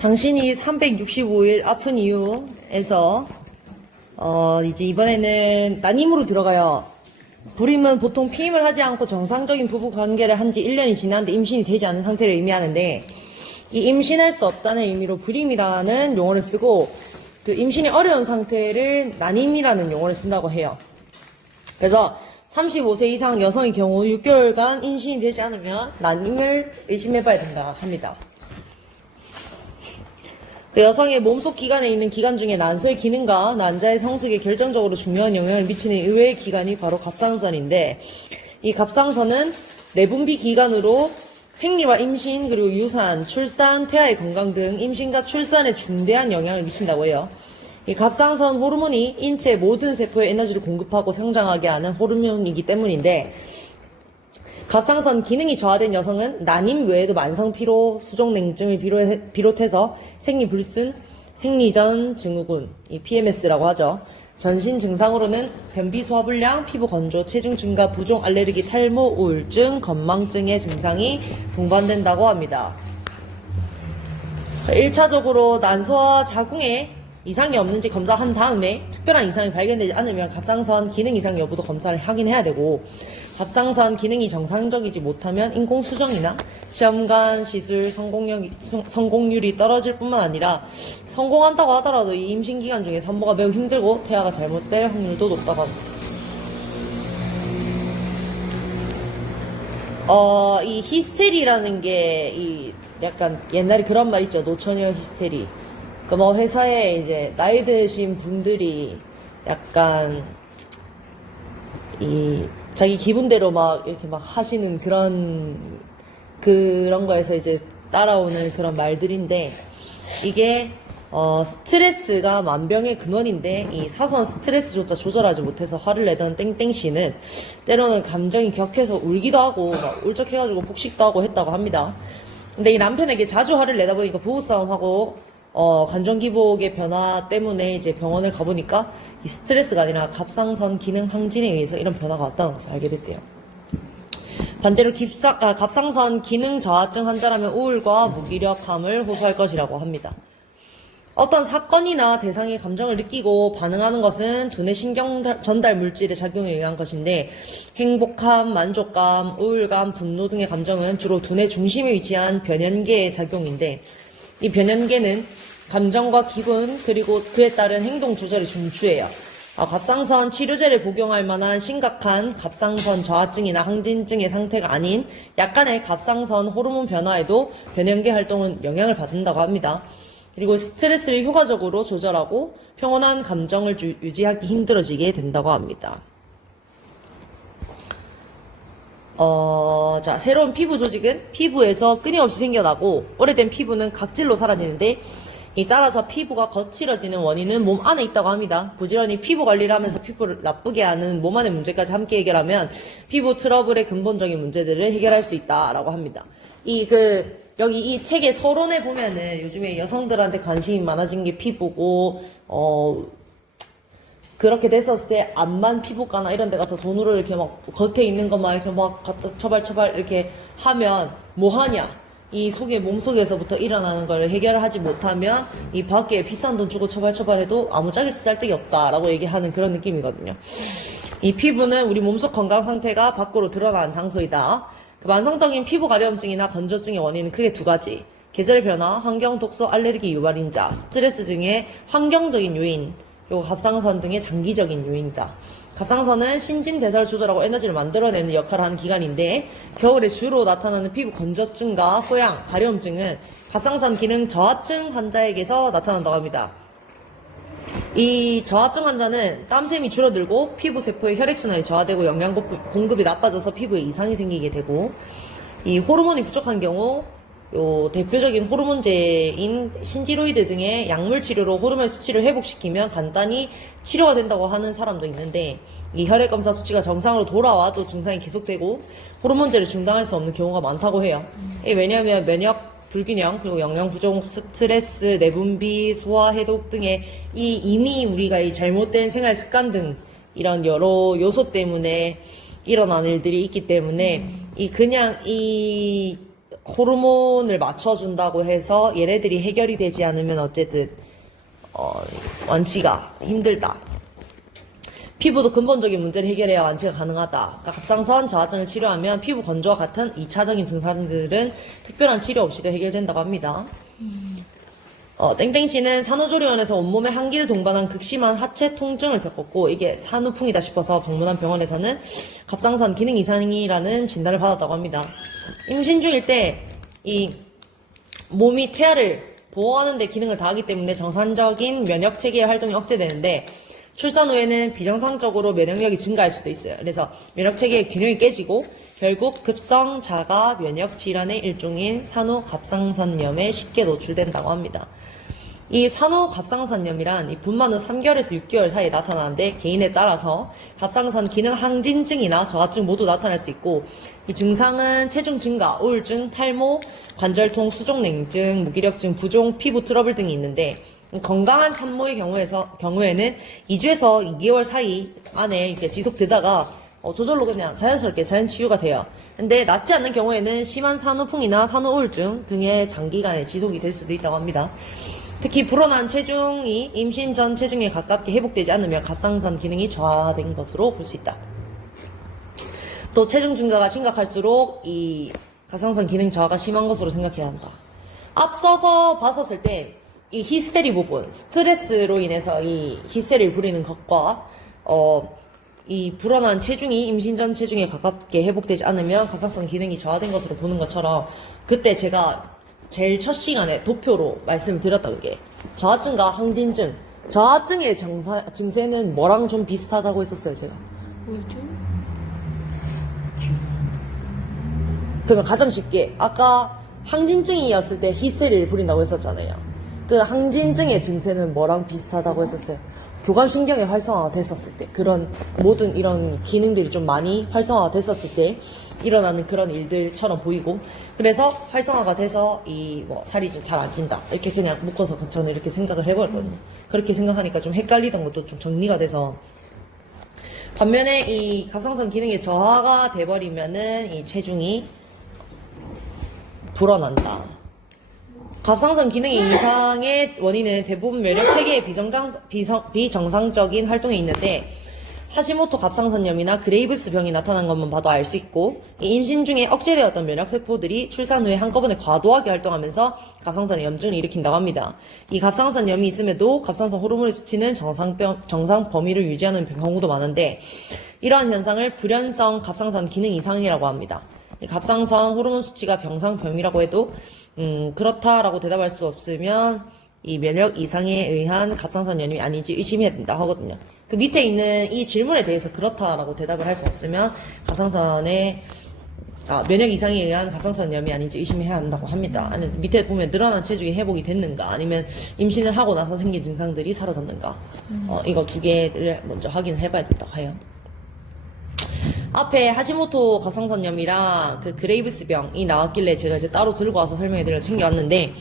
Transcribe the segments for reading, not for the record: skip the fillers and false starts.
당신이 365일 아픈 이유에서 이제 이번에는 난임으로 들어가요. 불임은 보통 피임을 하지 않고 정상적인 부부 관계를 한 지 1년이 지났는데 임신이 되지 않은 상태를 의미하는데, 이 임신할 수 없다는 의미로 불임이라는 용어를 쓰고, 그 임신이 어려운 상태를 난임이라는 용어를 쓴다고 해요. 그래서 35세 이상 여성의 경우 6개월간 임신이 되지 않으면 난임을 의심해봐야 된다 합니다. 그 여성의 몸속 기관에 있는 기관 중에 난소의 기능과 난자의 성숙에 결정적으로 중요한 영향을 미치는 의외의 기관이 바로 갑상선인데, 이 갑상선은 내분비 기관으로 생리와 임신, 그리고 유산, 출산, 태아의 건강 등 임신과 출산에 중대한 영향을 미친다고 해요. 이 갑상선 호르몬이 인체의 모든 세포에 에너지를 공급하고 성장하게 하는 호르몬이기 때문인데, 갑상선 기능이 저하된 여성은 난임 외에도 만성 피로, 수족 냉증을 비롯해서 생리불순, 생리전 증후군, 이 PMS라고 하죠. 전신 증상으로는 변비 소화불량, 피부 건조, 체중 증가, 부종 알레르기, 탈모, 우울증, 건망증의 증상이 동반된다고 합니다. 1차적으로 난소와 자궁에 이상이 없는지 검사한 다음에 특별한 이상이 발견되지 않으면 갑상선 기능 이상 여부도 검사를 확인해야 되고, 갑상선 기능이 정상적이지 못하면 인공수정이나 시험관 시술 성공률이 떨어질 뿐만 아니라, 성공한다고 하더라도 이 임신 기간 중에 산모가 매우 힘들고 태아가 잘못될 확률도 높다고 합니다. 이 히스테리라는 게 약간 옛날에 그런 말 있죠. 노처녀 히스테리. 그 뭐 회사에 이제 나이 드신 분들이 약간 자기 기분대로 막 이렇게 막 하시는 그런 거에서 이제 따라오는 그런 말들인데, 이게 스트레스가 만병의 근원인데, 이 사소한 스트레스조차 조절하지 못해서 화를 내던 땡땡씨는 때로는 감정이 격해서 울기도 하고 막 울적해가지고 폭식도 하고 했다고 합니다. 근데 이 남편에게 자주 화를 내다 보니까 부부싸움하고 간전기복의 변화 때문에 이제 병원을 가보니까 이 스트레스가 아니라 갑상선 기능 항진에 의해서 이런 변화가 왔다는 것을 알게 됐대요. 반대로 갑상선 기능 저하증 환자라면 우울과 무기력함을 호소할 것이라고 합니다. 어떤 사건이나 대상의 감정을 느끼고 반응하는 것은 두뇌 신경 전달 물질의 작용에 의한 것인데, 행복함, 만족감, 우울감, 분노 등의 감정은 주로 두뇌 중심에 위치한 변연계의 작용인데, 이 변연계는 감정과 기분 그리고 그에 따른 행동 조절에 중추해요. 갑상선 치료제를 복용할 만한 심각한 갑상선 저하증이나 항진증의 상태가 아닌 약간의 갑상선 호르몬 변화에도 변연계 활동은 영향을 받는다고 합니다. 그리고 스트레스를 효과적으로 조절하고 평온한 감정을 유지하기 힘들어지게 된다고 합니다. 자, 새로운 피부 조직은 피부에서 끊임없이 생겨나고, 오래된 피부는 각질로 사라지는데, 따라서 피부가 거칠어지는 원인은 몸 안에 있다고 합니다. 부지런히 피부 관리를 하면서 피부를 나쁘게 하는 몸 안의 문제까지 함께 해결하면 피부 트러블의 근본적인 문제들을 해결할 수 있다라고 합니다. 여기 이 책의 서론에 보면은 요즘에 여성들한테 관심이 많아진 게 피부고, 그렇게 됐었을 때 암만 피부과나 이런 데 가서 돈으로 이렇게 막 겉에 있는 것만 이렇게 막 갖다 처발처발 이렇게 하면 뭐하냐, 이 몸속에서부터 일어나는 걸 해결을 하지 못하면 이 밖에 비싼 돈 주고 처발처발해도 아무짝에 쓸데기 없다라고 얘기하는 그런 느낌이거든요. 이 피부는 우리 몸속 건강 상태가 밖으로 드러나는 장소이다. 만성적인 피부 가려움증이나 건조증의 원인은 크게 두 가지: 계절 변화, 환경 독소, 알레르기 유발인자, 스트레스 등의 환경적인 요인, 그리고 갑상선 등의 장기적인 요인이다. 갑상선은 신진대사를 조절하고 에너지를 만들어내는 역할을 하는 기관인데, 겨울에 주로 나타나는 피부 건조증과 소양, 가려움증은 갑상선 기능 저하증 환자에게서 나타난다고 합니다. 이 저하증 환자는 땀샘이 줄어들고 피부 세포의 혈액순환이 저하되고 영양 공급이 나빠져서 피부에 이상이 생기게 되고, 이 호르몬이 부족한 경우 대표적인 호르몬제인 신지로이드 등의 약물 치료로 호르몬 수치를 회복시키면 간단히 치료가 된다고 하는 사람도 있는데, 이 혈액 검사 수치가 정상으로 돌아와도 증상이 계속되고 호르몬제를 중단할 수 없는 경우가 많다고 해요. 왜냐하면 면역 불균형, 그리고 영양 부족, 스트레스, 내분비, 소화 해독 등의 이미 우리가 이 잘못된 생활 습관 등 이런 여러 요소 때문에 일어나는 일들이 있기 때문에, 그냥 호르몬을 맞춰준다고 해서 얘네들이 해결이 되지 않으면 어쨌든 완치가 힘들다. 피부도 근본적인 문제를 해결해야 완치가 가능하다. 그러니까 갑상선 저하증을 치료하면 피부 건조와 같은 2차적인 증상들은 특별한 치료 없이도 해결된다고 합니다. 땡땡씨는 산후조리원에서 온몸에 한기를 동반한 극심한 하체 통증을 겪었고 이게 산후풍이다 싶어서 방문한 병원에서는 갑상선 기능 이상이라는 진단을 받았다고 합니다. 임신 중일 때 이 몸이 태아를 보호하는 데 기능을 다하기 때문에 정상적인 면역 체계의 활동이 억제되는데 출산 후에는 비정상적으로 면역력이 증가할 수도 있어요. 그래서 면역 체계의 균형이 깨지고 결국 급성 자가 면역 질환의 일종인 산후 갑상선염에 쉽게 노출된다고 합니다. 이 산후 갑상선염이란 이 분만 후 3개월에서 6개월 사이에 나타나는데 개인에 따라서 갑상선 기능 항진증이나 저하증 모두 나타날 수 있고 이 증상은 체중 증가, 우울증, 탈모, 관절통, 수족냉증, 무기력증, 부종, 피부 트러블 등이 있는데 건강한 산모의 경우에는 2주에서 2개월 사이 안에 이렇게 지속되다가 저절로 그냥 자연스럽게 자연 치유가 돼요. 근데 낫지 않는 경우에는 심한 산후풍이나 산후우울증 등의 장기간에 지속이 될 수도 있다고 합니다. 특히 불어난 체중이 임신 전 체중에 가깝게 회복되지 않으면 갑상선 기능이 저하된 것으로 볼 수 있다. 또 체중 증가가 심각할수록 이 갑상선 기능 저하가 심한 것으로 생각해야 한다. 앞서서 봤었을 때 이 히스테리 부분, 스트레스로 인해서 이 히스테리를 부리는 것과 이 불어난 체중이 임신 전 체중에 가깝게 회복되지 않으면 갑상선 기능이 저하된 것으로 보는 것처럼 그때 제가 제일 첫 시간에 도표로 말씀을 드렸던 게 저하증과 항진증, 저하증의 증세는 뭐랑 좀 비슷하다고 했었어요 제가. 우울증? 그러면 가장 쉽게 아까 항진증이었을 때 히스테리를 부린다고 했었잖아요. 그 항진증의 증세는 뭐랑 비슷하다고 했었어요. 교감신경이 활성화가 됐었을 때, 그런 모든 이런 기능들이 좀 많이 활성화가 됐었을 때 일어나는 그런 일들처럼 보이고, 그래서 활성화가 돼서 이 살이 좀 잘 안 찐다 이렇게 그냥 묶어서 저는 이렇게 생각을 해버렸거든요. 그렇게 생각하니까 좀 헷갈리던 것도 좀 정리가 돼서, 반면에 이 갑상선 기능이 저하가 돼버리면은 이 체중이 불어난다. 갑상선 기능의 이상의 원인은 대부분 면역 체계의 비정상적인 활동에 있는데 하시모토 갑상선염이나 그레이브스 병이 나타난 것만 봐도 알 수 있고 이 임신 중에 억제되었던 면역세포들이 출산 후에 한꺼번에 과도하게 활동하면서 갑상선의 염증을 일으킨다고 합니다. 이 갑상선염이 있음에도 갑상선 호르몬의 수치는 정상 범위를 유지하는 경우도 많은데 이러한 현상을 불연성 갑상선 기능 이상이라고 합니다. 이 갑상선 호르몬 수치가 병상 범위라고 해도 그렇다라고 대답할 수 없으면 이 면역 이상에 의한 갑상선염이 아닌지 의심해야 된다 하거든요. 그 밑에 있는 이 질문에 대해서 그렇다라고 대답을 할 수 없으면 면역 이상에 의한 갑상선염이 아닌지 의심해야 한다고 합니다. 그래서 밑에 보면 늘어난 체중이 회복이 됐는가 아니면 임신을 하고 나서 생긴 증상들이 사라졌는가 이거 두 개를 먼저 확인을 해봐야 된다고 해요. 앞에 하시모토 갑상선염이랑 그 그레이브스 병이 나왔길래 제가 이제 따로 들고 와서 설명해드려 챙겨왔는데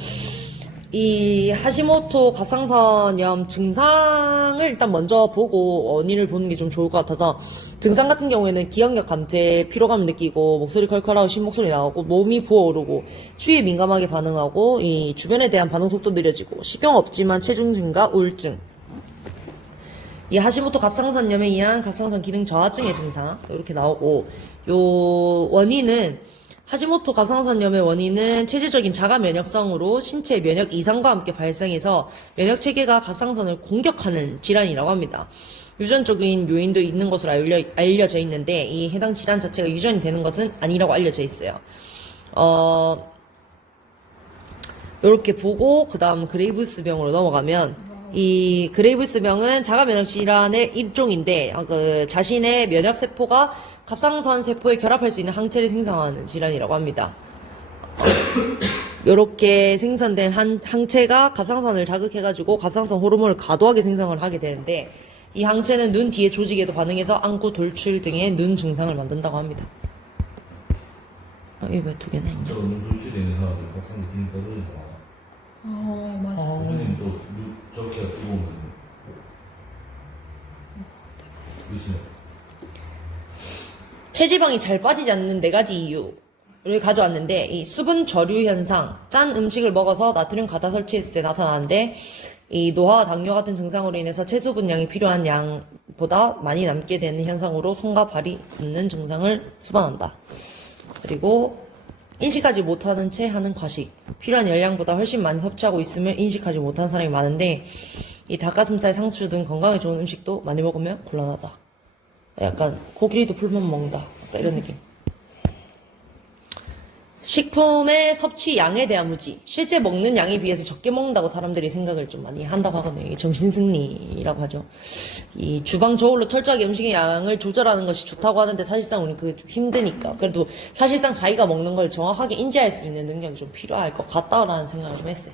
이 하시모토 갑상선염 증상을 일단 먼저 보고 원인을 보는 게 좀 좋을 것 같아서 증상 같은 경우에는 기억력 감퇴, 피로감을 느끼고 목소리 컬컬하고 신목소리 나오고 몸이 부어오르고 추위에 민감하게 반응하고 이 주변에 대한 반응 속도 느려지고 식욕 없지만 체중 증가, 우울증 이 하시모토 갑상선염에 의한 갑상선 기능 저하증의 증상 이렇게 나오고 요 원인은 하시모토 갑상선염의 원인은 체질적인 자가 면역성으로 신체 면역 이상과 함께 발생해서 면역 체계가 갑상선을 공격하는 질환이라고 합니다. 유전적인 요인도 있는 것으로 알려져 있는데 이 해당 질환 자체가 유전이 되는 것은 아니라고 알려져 있어요. 요렇게 보고 그 다음 그레이브스 병으로 넘어가면 이 그레이브스 병은 자가 면역 질환의 일종인데 자신의 면역 세포가 갑상선 세포에 결합할 수 있는 항체를 생성하는 질환이라고 합니다. 이렇게 생성된 항체가 갑상선을 자극해가지고 갑상선 호르몬을 과도하게 생성을 하게 되는데 이 항체는 눈 뒤의 조직에도 반응해서 안구 돌출 등의 눈 증상을 만든다고 합니다. 이게 왜 두 개나 있냐? 저 눈 돌출돼 있는 사람들 갑상선 기능 떨어지는 사람. 맞아. 우리는 또 저렇게 뜨거우면 의심해. 체지방이 잘 빠지지 않는 4가지 이유. 를 가져왔는데 이 수분 저류 현상, 짠 음식을 먹어서 나트륨 가다 설치했을 때 나타나는데 이 노화와 당뇨 같은 증상으로 인해서 체수분량이 필요한 양보다 많이 남게 되는 현상으로 손과 발이 붓는 증상을 수반한다. 그리고 인식하지 못하는 채 하는 과식, 필요한 열량보다 훨씬 많이 섭취하고 있으면 인식하지 못하는 사람이 많은데 이 닭가슴살, 상추 등 건강에 좋은 음식도 많이 먹으면 곤란하다. 약간 고기도 풀만 먹는다. 약간 이런 느낌. 식품의 섭취 양에 대한 무지. 실제 먹는 양에 비해서 적게 먹는다고 사람들이 생각을 좀 많이 한다고 하거든요. 이게 정신승리라고 하죠. 이 주방 저울로 철저하게 음식의 양을 조절하는 것이 좋다고 하는데 사실상 우리는 그게 좀 힘드니까. 그래도 사실상 자기가 먹는 걸 정확하게 인지할 수 있는 능력이 좀 필요할 것 같다라는 생각을 좀 했어요.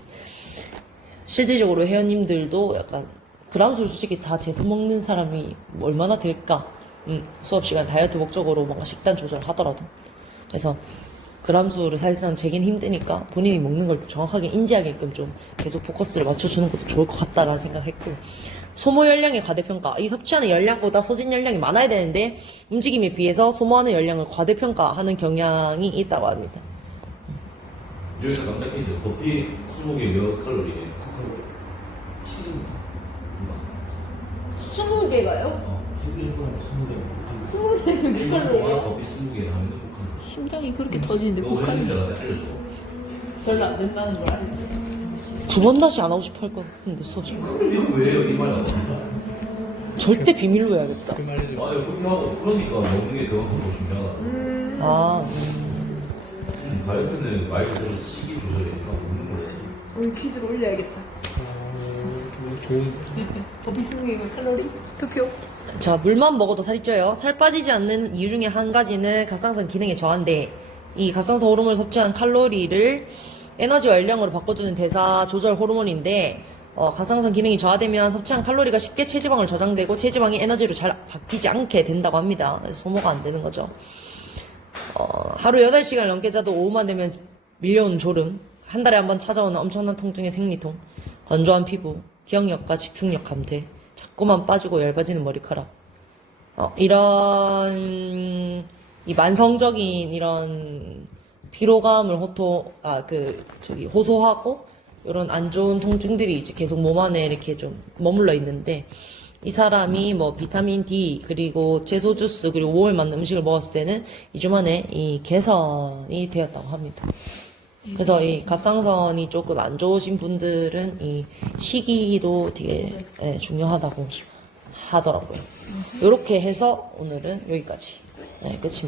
실질적으로 회원님들도 약간 그람수를 솔직히 다 재서 먹는 사람이 얼마나 될까? 수업시간 다이어트 목적으로 뭔가 식단 조절을 하더라도. 그래서 그람수를 사실상 재긴 힘드니까 본인이 먹는 걸 정확하게 인지하게끔 좀 계속 포커스를 맞춰주는 것도 좋을 것 같다라는 생각을 했고, 소모 열량의 과대평가. 이 섭취하는 열량보다 소진 열량이 많아야 되는데 움직임에 비해서 소모하는 열량을 과대평가하는 경향이 있다고 합니다. 여기서 깜짝 퀴즈. 커피 20개 몇 칼로리예요? 20개가요? 11분에 20개. 20개는 1분 동안 커피 20개 하면 몇 칼로리? 심장이 그렇게 터지는데 너 국한. 회원님들한테 알려줘. 별로 안 된다는 걸 알고. 2번 다시 안 하고 싶어 할 것 같은데 수업 시간. 이거 왜요? 이 말 나왔어. 절대 비밀로 해야겠다. 아, 그렇게 하고, 그러니까 먹는 게 그만큼 더 중요하다. 아, 다이어트는 말 그대로 식이 조절이니까 먹는 걸 해야지. 오늘 퀴즈를 올려야겠다. 좋은 커피 20개면 칼로리? 투표. 자, 물만 먹어도 살이 쪄요. 살 빠지지 않는 이유 중에 한 가지는 갑상선 기능의 저하인데, 이 갑상선 호르몬을 섭취한 칼로리를 에너지와 열량으로 바꿔주는 대사 조절 호르몬인데, 갑상선 기능이 저하되면 섭취한 칼로리가 쉽게 체지방을 저장되고 체지방이 에너지로 잘 바뀌지 않게 된다고 합니다. 그래서 소모가 안 되는 거죠. 하루 8시간을 넘게 자도 오후만 되면 밀려오는 졸음, 한 달에 한 번 찾아오는 엄청난 통증의 생리통, 건조한 피부, 기억력과 집중력 감퇴, 자꾸만 빠지고 얇아지는 머리카락. 이런, 이 만성적인 이런 피로감을 호소하고, 이런 안 좋은 통증들이 이제 계속 몸 안에 이렇게 좀 머물러 있는데, 이 사람이 뭐 비타민 D, 그리고 채소 주스, 그리고 몸에 맞는 음식을 먹었을 때는 2주 만에 이 개선이 되었다고 합니다. 그래서 이 갑상선이 조금 안 좋으신 분들은 이 식이도 되게 중요하다고 하더라고요. 이렇게 해서 오늘은 여기까지. 네, 끝입니다.